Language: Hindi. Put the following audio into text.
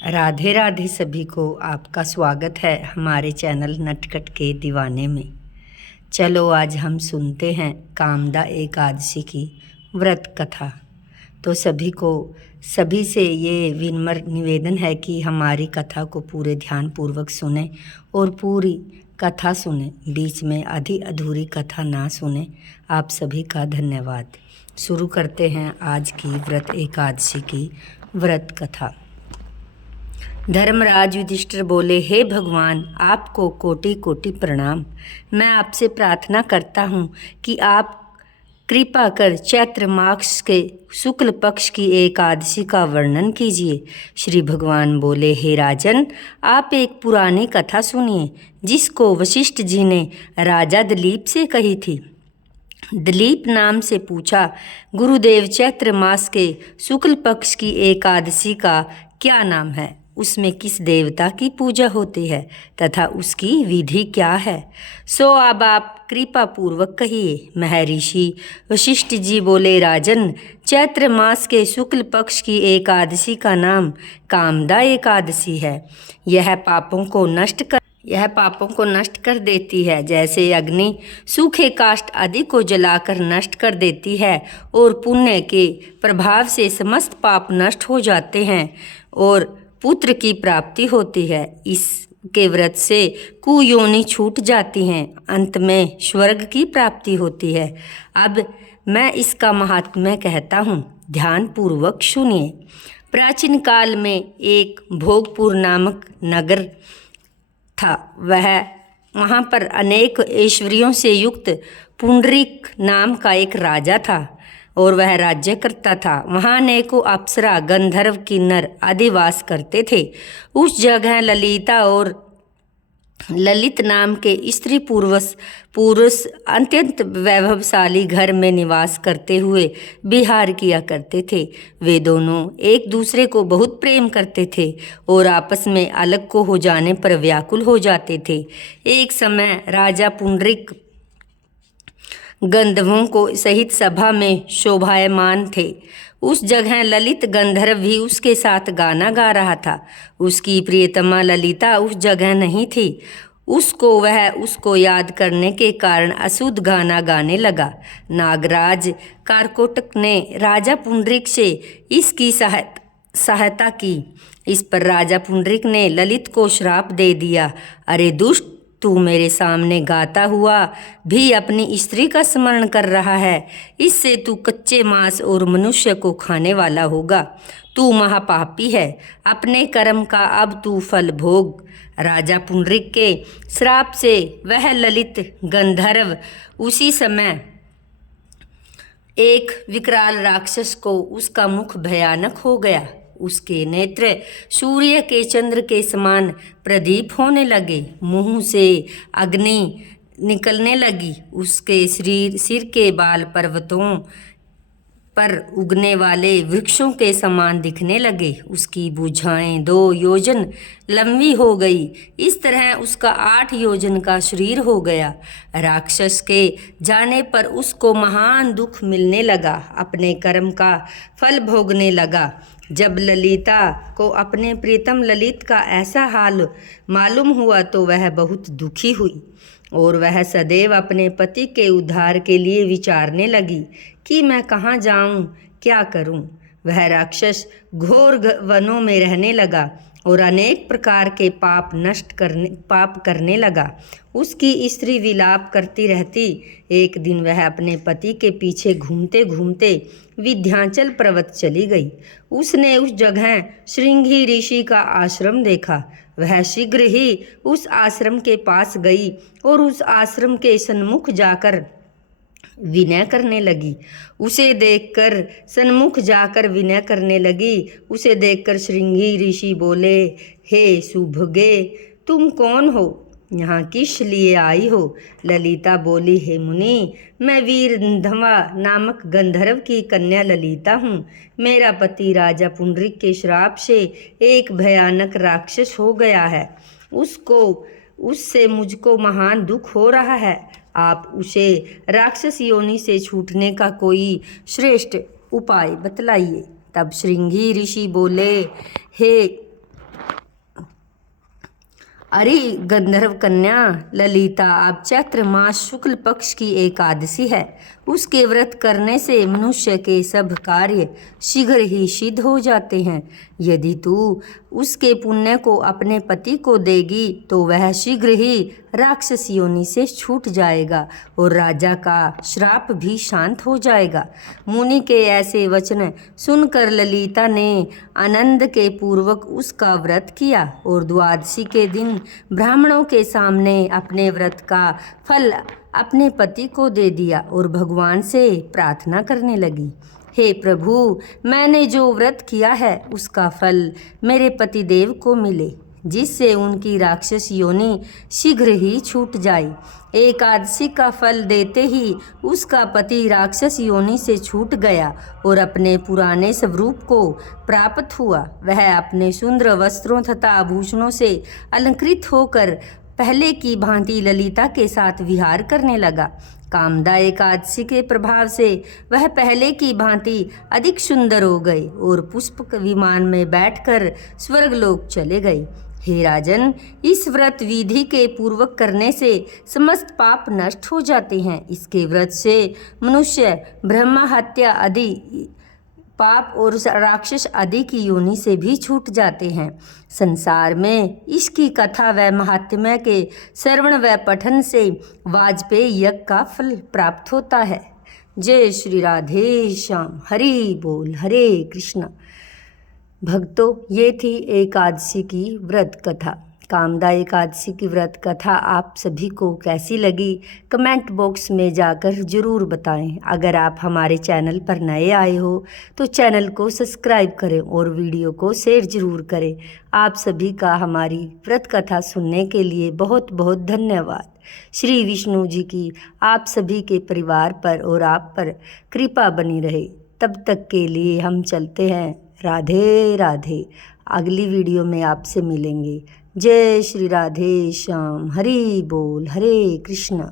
राधे राधे सभी को। आपका स्वागत है हमारे चैनल नटखट के दीवाने में। चलो आज हम सुनते हैं कामदा एकादशी की व्रत कथा। तो सभी से ये विनम्र निवेदन है कि हमारी कथा को पूरे ध्यान पूर्वक सुने और पूरी कथा सुने, बीच में आधी अधूरी कथा ना सुने। आप सभी का धन्यवाद। शुरू करते हैं आज की व्रत एकादशी की व्रत कथा। धर्मराज युधिष्ठिर बोले, हे भगवान, आपको कोटि कोटि प्रणाम। मैं आपसे प्रार्थना करता हूँ कि आप कृपा कर चैत्र मास के शुक्ल पक्ष की एकादशी का वर्णन कीजिए। श्री भगवान बोले, हे राजन, आप एक पुरानी कथा सुनिए जिसको वशिष्ठ जी ने राजा दिलीप से कही थी। दिलीप नाम से पूछा, गुरुदेव, चैत्र मास के शुक्ल पक्ष की एकादशी का क्या नाम है? उसमें किस देवता की पूजा होती है तथा उसकी विधि क्या है? सो अब आप कृपा पूर्वक कहिए। महर्षि वशिष्ठ जी बोले, राजन, चैत्र मास के शुक्ल पक्ष की एकादशी का नाम कामदा एकादशी है। यह पापों को नष्ट कर देती है, जैसे अग्नि सूखे काष्ठ आदि को जलाकर नष्ट कर देती है और पुण्य के प्रभाव से समस्त पाप नष्ट हो जाते हैं और पुत्र की प्राप्ति होती है। इसके व्रत से कुयोनि छूट जाती हैं, अंत में स्वर्ग की प्राप्ति होती है। अब मैं इसका महात्म्य कहता हूँ, ध्यान पूर्वक सुनिए। प्राचीन काल में एक भोगपुर नामक नगर था। वहाँ पर अनेक ऐश्वर्यों से युक्त पुंडरीक नाम का एक राजा था और वह राज्य करता था। वहाँ अनेकों अप्सरा, गंधर्व, किन्नर आदि वास करते थे। उस जगह ललिता और ललित नाम के स्त्री पुरुष अत्यंत वैभवशाली घर में निवास करते हुए विहार किया करते थे। वे दोनों एक दूसरे को बहुत प्रेम करते थे और आपस में अलग को हो जाने पर व्याकुल हो जाते थे। एक समय राजा पुंडरीक गंधर्वों को सहित सभा में शोभायमान थे। उस जगह ललित गंधर्व भी उसके साथ गाना गा रहा था। उसकी प्रियतमा ललिता उस जगह नहीं थी। उसको याद करने के कारण अशुद्ध गाना गाने लगा। नागराज कारकोटक ने राजा पुंडरीक से इसकी सहायता की। इस पर राजा पुंडरीक ने ललित को श्राप दे दिया, अरे दुष्ट, तू मेरे सामने गाता हुआ भी अपनी स्त्री का स्मरण कर रहा है। इससे तू कच्चे मांस और मनुष्य को खाने वाला होगा। तू महापापी है। अपने कर्म का अब तू फल भोग। राजा पुंडरीक के श्राप से वह ललित गंधर्व उसी समय एक विकराल राक्षस को उसका मुख भयानक हो गया। उसके नेत्र सूर्य के चंद्र के समान प्रदीप होने लगे। मुंह से अग्नि निकलने लगी। उसके सिर के बाल पर्वतों पर उगने वाले वृक्षों के समान दिखने लगे। उसकी भुजाएं 2 योजन लंबी हो गई। इस तरह उसका 8 योजन का शरीर हो गया। राक्षस के जाने पर उसको महान दुख मिलने लगा। अपने कर्म का फल भोगने लगा। जब ललिता को अपने प्रीतम ललित का ऐसा हाल मालूम हुआ तो वह बहुत दुखी हुई और वह सदैव अपने पति के उद्धार के लिए विचारने लगी कि मैं कहाँ जाऊँ, क्या करूँ। वह राक्षस घोर वनों में रहने लगा और अनेक प्रकार के पाप करने लगा। उसकी स्त्री विलाप करती रहती। एक दिन वह अपने पति के पीछे घूमते घूमते विंध्याचल पर्वत चली गई। उसने उस जगह श्रृंगी ऋषि का आश्रम देखा। वह शीघ्र ही उस आश्रम के पास गई और उस आश्रम के सन्मुख जाकर विनय करने लगी। उसे देखकर श्रृंगी ऋषि बोले, हे सुभगे, तुम कौन हो? यहाँ किस लिए आई हो? ललिता बोली, हे मुनि, मैं वीरंधवा नामक गंधर्व की कन्या ललिता हूँ। मेरा पति राजा पुंडरीक के श्राप से एक भयानक राक्षस हो गया है। उससे मुझको महान दुख हो रहा है। आप उसे राक्षस योनि से छूटने का कोई श्रेष्ठ उपाय बतलाइए। तब श्रृंगी ऋषि बोले, हे अरे गंधर्व कन्या ललिता, अब चैत्र मास शुक्ल पक्ष की एकादशी है। उसके व्रत करने से मनुष्य के सब कार्य शीघ्र ही सिद्ध हो जाते हैं। यदि तू उसके पुण्य को अपने पति को देगी तो वह शीघ्र ही राक्षस योनि से छूट जाएगा और राजा का श्राप भी शांत हो जाएगा। मुनि के ऐसे वचन सुनकर ललिता ने आनंद के पूर्वक उसका व्रत किया और द्वादशी के दिन ब्राह्मणों के सामने अपने व्रत का फल अपने पति को दे दिया और भगवान से प्रार्थना करने लगी, हे प्रभु, मैंने जो व्रत किया है उसका फल मेरे पतिदेव को मिले, जिससे उनकी राक्षस योनि शीघ्र ही छूट जाए। एकादशी का फल देते ही उसका पति राक्षस योनि से छूट गया और अपने पुराने स्वरूप को प्राप्त हुआ। वह अपने सुंदर वस्त्रों तथा आभूषणों से अलंकृत होकर पहले की भांति ललिता के साथ विहार करने लगा। कामदा एकादशी के प्रभाव से वह पहले की भांति अधिक सुंदर हो गए और पुष्पक विमान में बैठकर स्वर्गलोक चले गए। हे राजन, इस व्रत विधि के पूर्वक करने से समस्त पाप नष्ट हो जाते हैं। इसके व्रत से मनुष्य ब्रह्म हत्या आदि पाप और राक्षस आदि की योनि से भी छूट जाते हैं। संसार में इसकी कथा व महात्म्य के श्रवण व पठन से वाजपेयी यज्ञ का फल प्राप्त होता है। जय श्री राधे श्याम। हरि बोल। हरे कृष्ण। भक्तों, ये थी एकादशी की व्रत कथा। कामदा एकादशी की व्रत कथा आप सभी को कैसी लगी कमेंट बॉक्स में जाकर ज़रूर बताएं। अगर आप हमारे चैनल पर नए आए हो तो चैनल को सब्सक्राइब करें और वीडियो को शेयर ज़रूर करें। आप सभी का हमारी व्रत कथा सुनने के लिए बहुत बहुत धन्यवाद। श्री विष्णु जी की आप सभी के परिवार पर और आप पर कृपा बनी रहे। तब तक के लिए हम चलते हैं। राधे राधे। अगली वीडियो में आपसे मिलेंगे। जय श्री राधे श्याम। हरि बोल। हरे कृष्ण।